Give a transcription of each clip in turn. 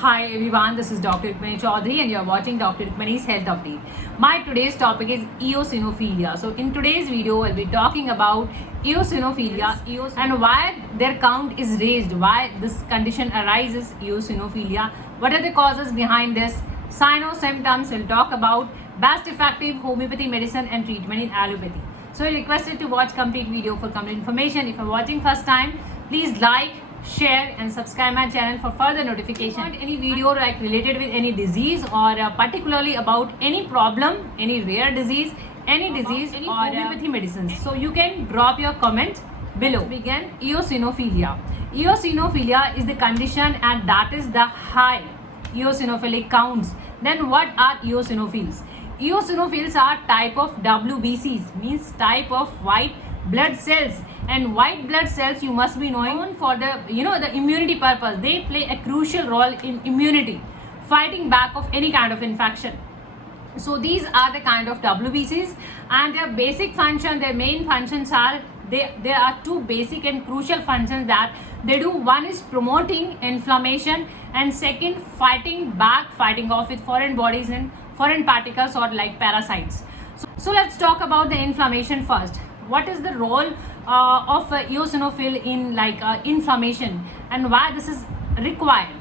Hi everyone, this is Dr. Rukmani Chaudhary and you are watching Dr. Rukmani's Health Update. My today's topic is eosinophilia. So in today's video, I'll be talking about eosinophilia and why their count is raised, why this condition arises, eosinophilia, what are the causes behind this, signs or symptoms. We'll talk about best effective homeopathy medicine and treatment in allopathy. So I request you to watch complete video for complete information. If you're watching first time, please like, share and subscribe my channel for further notification. If you want any video like related with any disease or particularly about any problem, any rare disease, any disease or homeopathy medicines, so you can drop your comment below. Begin eosinophilia. Eosinophilia is the condition and that is the high eosinophilic counts. Then what are eosinophils? Eosinophils are type of WBCs, means type of white blood cells, and white blood cells you must be knowing for the the immunity purpose. They play a crucial role in immunity, fighting back of any kind of infection. So these are the kind of WBCs and their basic function, their main functions are there are two basic and crucial functions that they do. One is promoting inflammation and second fighting off with foreign bodies and foreign particles or like parasites. So let's talk about the inflammation first. What is the role of eosinophil in inflammation and why this is required?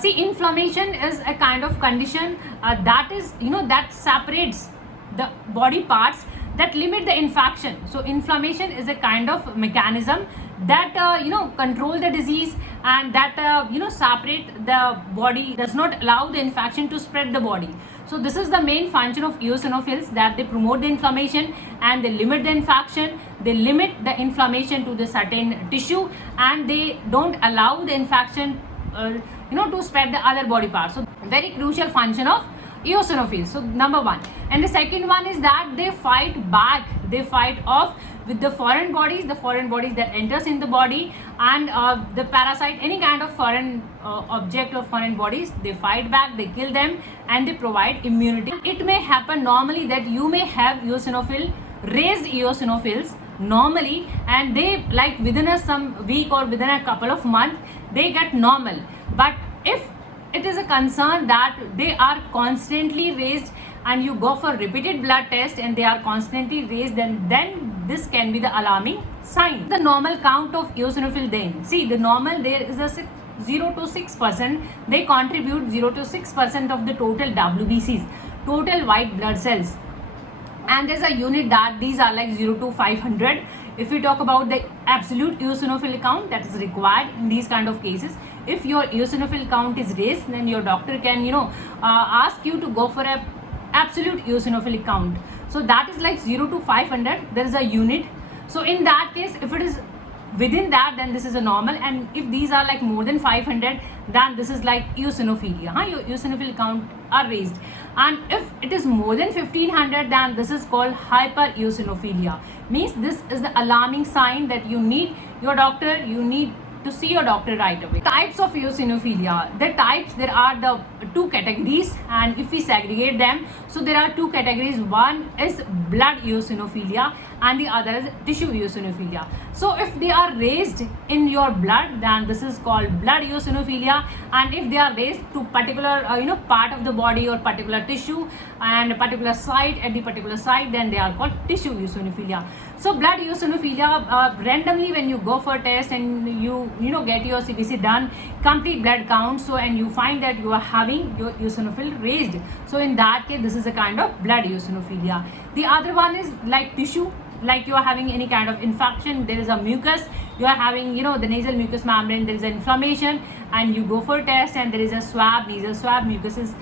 See, inflammation is a kind of condition that is that separates the body parts that limit the infection. So inflammation is a kind of mechanism that control the disease and that separate the body, does not allow the infection to spread the body. So this is the main function of eosinophils, that they promote the inflammation and they limit the infection. They limit the inflammation to the certain tissue and they don't allow the infection to spread the other body parts. So very crucial function of eosinophils. So number one. And the second one is that they fight back, they fight off with the foreign bodies that enters in the body and the parasite, any kind of foreign object or foreign bodies, they fight back, they kill them and they provide immunity. It may happen normally that you may have eosinophil, raised eosinophils normally, and they like within some week or within a couple of months they get normal. But if it is a concern that they are constantly raised and you go for repeated blood test and they are constantly raised, then this can be the alarming sign. The normal count of eosinophil, then see the normal, there is a 0 to 6%, they contribute 0 to 6% of the total WBCs, total white blood cells, and there's a unit that these are like 0 to 500. If we talk about the absolute eosinophil count that is required in these kind of cases, if your eosinophil count is raised, then your doctor can ask you to go for a absolute eosinophil count. So that is like 0 to 500, there is a unit. So in that case, if it is within that, then this is a normal, and if these are like more than 500, then this is like eosinophilia. Your eosinophil count are raised. And if it is more than 1500, then this is called hyper eosinophilia, means this is the alarming sign that you need your doctor, you need to see your doctor right away. Types of eosinophilia. The types, there are the two categories, and if we segregate them, so there are two categories. One is blood eosinophilia and the other is tissue eosinophilia. So if they are raised in your blood, then this is called blood eosinophilia, and if they are raised to particular part of the body or particular tissue and a particular site, at the particular site, then they are called tissue eosinophilia. So blood eosinophilia, randomly when you go for a test and you get your CBC done, complete blood count, so and you find that you are having your eosinophil raised, so in that case this is a kind of blood eosinophilia. The other one is like tissue, like you are having any kind of infection, there is a mucus, you are having the nasal mucous membrane, there is an inflammation and you go for a test and there is a swab, nasal swab, mucus is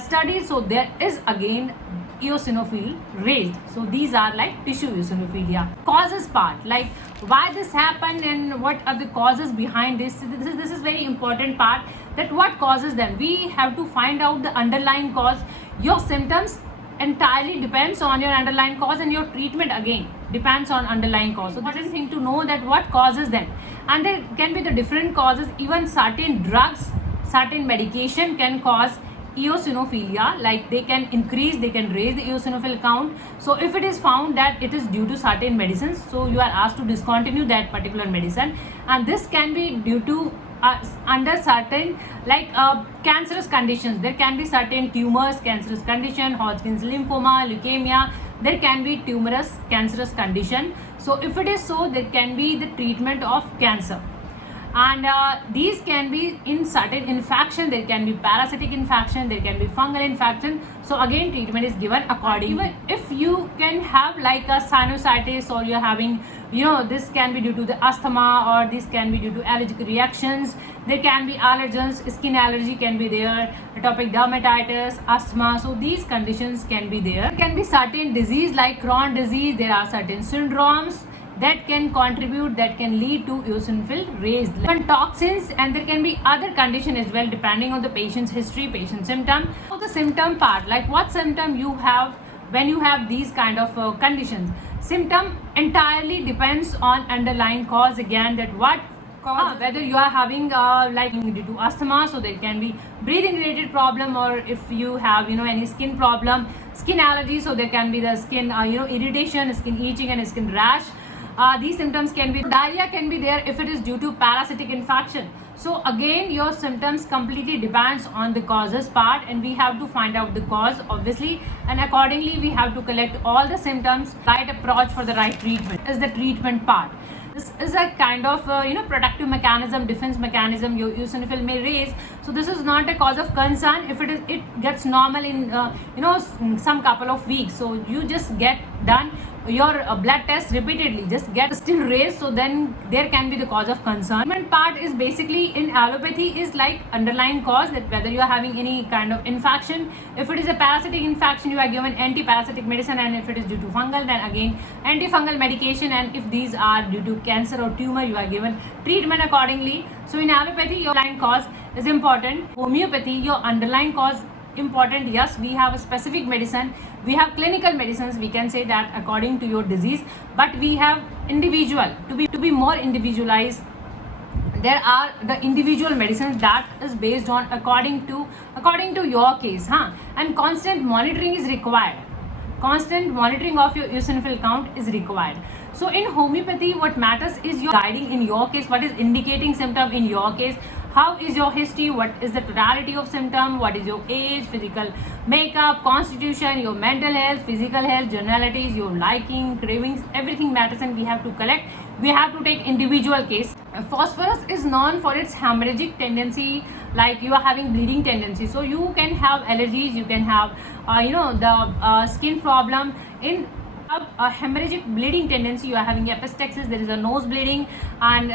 studied, so there is again eosinophil raised. So these are like tissue eosinophilia. Causes part, like why this happened and what are the causes behind this. This is very important part, that what causes them. We have to find out the underlying cause. Your symptoms entirely depends on your underlying cause, and your treatment again depends on underlying cause. So that is the thing to know, that what causes them, and there can be the different causes. Even certain drugs, certain medication can cause eosinophilia, like they can increase, they can raise the eosinophil count. So if it is found that it is due to certain medicines, so you are asked to discontinue that particular medicine, and this can be due to under certain cancerous conditions. There can be certain tumors, cancerous condition, Hodgkin's lymphoma, leukemia. There can be tumorous cancerous condition. So if it is so, there can be the treatment of cancer. And these can be in certain infection. There can be parasitic infection, there can be fungal infection. So again, treatment is given accordingly. Even if you can have like a sinusitis, or you're having, this can be due to the asthma, or this can be due to allergic reactions. There can be allergens, skin allergy can be there, atopic dermatitis, asthma. So these conditions can be there. There can be certain disease like Crohn's disease. There are certain syndromes that can contribute, that can lead to eosinophil raised. And toxins, and there can be other condition as well depending on the patient's history, patient symptom. So the symptom part, like what symptom you have when you have these kind of conditions. Symptom entirely depends on underlying cause. Again, that what cause, whether you are having like due to asthma, so there can be breathing related problem, or if you have any skin problem, skin allergy, so there can be the skin irritation, skin itching and skin rash. These symptoms can be diarrhea can be there if it is due to parasitic infection. So again, your symptoms completely depends on the causes part, and we have to find out the cause obviously, and accordingly we have to collect all the symptoms. Right approach for the right treatment is the treatment part. This is a kind of protective mechanism, defense mechanism your eosinophil may raise. So this is not a cause of concern if it gets normal in some couple of weeks. So you just get done your blood test repeatedly, just get still raised, so then there can be the cause of concern. Treatment part is basically in allopathy is like underlying cause, that whether you are having any kind of infection. If it is a parasitic infection, you are given anti-parasitic medicine, and if it is due to fungal, then again antifungal medication, and if these are due to cancer or tumor, you are given treatment accordingly. So in allopathy, your underlying cause is important. Homeopathy, your underlying cause important. Yes, we have a specific medicine, we have clinical medicines, we can say that according to your disease, but we have individual to be more individualized. There are the individual medicines that is based on according to your case, and constant monitoring is required. Constant monitoring of your eosinophil count is required. So in homeopathy, what matters is your guiding in your case, what is indicating symptom in your case, how is your history, what is the totality of symptom, what is your age, physical makeup, constitution, your mental health, physical health, generalities, your liking, cravings, everything matters, and we have to collect. We have to take individual case. Phosphorus is known for its hemorrhagic tendency, like you are having bleeding tendency, so you can have allergies, you can have the skin problem. In a hemorrhagic bleeding tendency, you are having epistaxis, there is a nose bleeding, and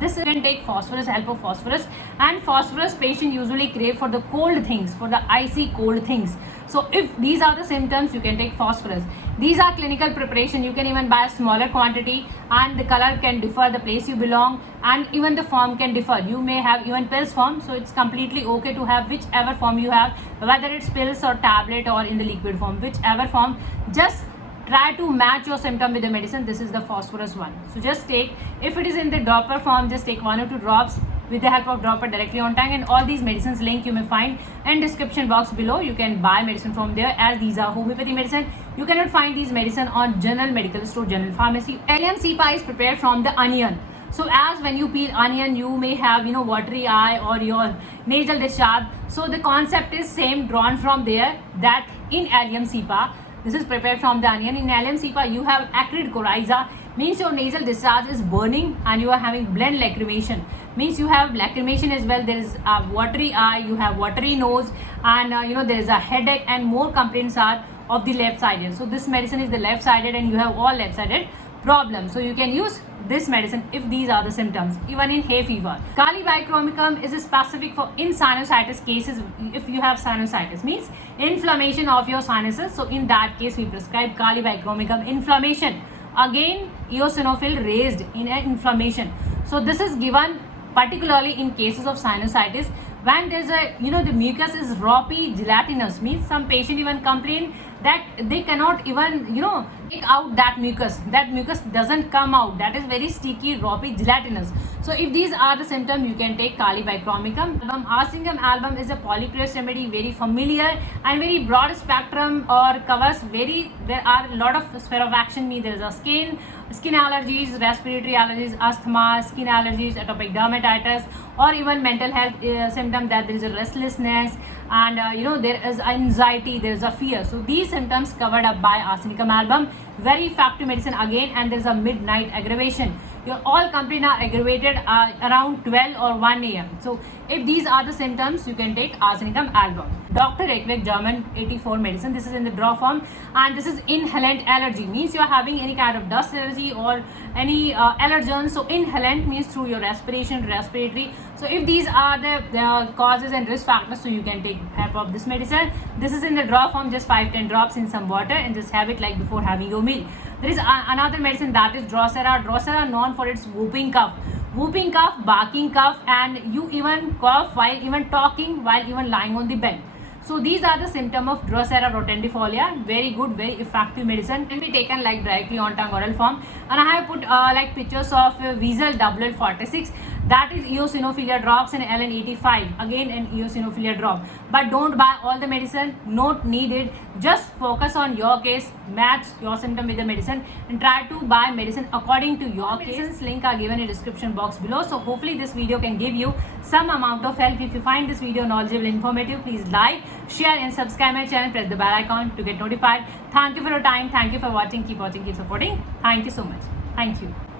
this can take phosphorus, help of phosphorus. And phosphorus patient usually crave for the cold things, for the icy cold things. So if these are the symptoms, you can take phosphorus. These are clinical preparation, you can even buy a smaller quantity, and the color can differ, the place you belong, and even the form can differ. You may have even pills form, so it's completely okay to have whichever form you have, whether it's pills or tablet or in the liquid form, whichever form. Just try to match your symptom with the medicine. This is the phosphorus one. So just take, if it is in the dropper form, just take 1 or 2 drops with the help of dropper directly on tongue. And all these medicines link you may find in description box below. You can buy medicine from there, as these are homeopathy medicine. You cannot find these medicine on general medical store, general pharmacy. Allen A85 is prepared from the onion. So as when you peel onion, you may have watery eye or your nasal discharge. So the concept is same, drawn from there, that in Allium cepa, this is prepared from the onion. In Allium cepa, you have acrid coryza, means your nasal discharge is burning, and you are having blend lacrimation, means you have lacrimation as well. There is a watery eye, you have watery nose, and there is a headache, and more complaints are of the left sided. So this medicine is the left sided, and you have all left sided problems. So you can use this medicine if these are the symptoms. Even in hay fever, Kali bichromicum is specific for in sinusitis cases. If you have sinusitis, means inflammation of your sinuses, so in that case we prescribe Kali bichromicum. Inflammation, again eosinophil raised in an inflammation. So this is given particularly in cases of sinusitis when there's a the mucus is ropey, gelatinous, means some patient even complain that they cannot even take out that mucus doesn't come out, that is very sticky, ropey, gelatinous. So if these are the symptoms, you can take Kali bichromicum. Arsenium album is a polycrest remedy, very familiar and very broad spectrum, or covers there are a lot of sphere of action. There is a skin, skin allergies, respiratory allergies, asthma, skin allergies, atopic dermatitis, or even mental health symptom, that there is a restlessness, and there is anxiety, there is a fear. So these symptoms covered up by arsenicum album, very effective medicine again. And there is a midnight aggravation. Your all complaints are aggravated around 12 or 1 a.m. So if these are the symptoms, you can take arsenicum album. Dr.Rukmani German 84 medicine. This is in the draw form, and this is inhalant allergy. Means you are having any kind of dust allergy or any allergens. So inhalant means through your respiration, respiratory. So if these are the causes and risk factors, so you can take help of this medicine. This is in the draw form, just 5-10 drops in some water, and just have it like before having your meal. There is another medicine, that is Drosera. Drosera known for its whooping cough, barking cough, and you even cough while even talking, while even lying on the bed. So these are the symptoms of Drosera rotendifolia. Very good, very effective medicine. Can be taken like directly on tongue oral form. And I have put like pictures of Wheezal WL46. That is Eosinophilia drops and Allen A85. Again an Eosinophilia drop. But don't buy all the medicine. Not needed. Just focus on your case. Match your symptom with the medicine and try to buy medicine according to your case. Medicines link are given in description box below. So hopefully this video can give you some amount of help. If you find this video knowledgeable, informative, please like, share and subscribe my channel. Press the bell icon to get notified. Thank you for your time. Thank you for watching. Keep watching, keep supporting. Thank you so much. Thank you.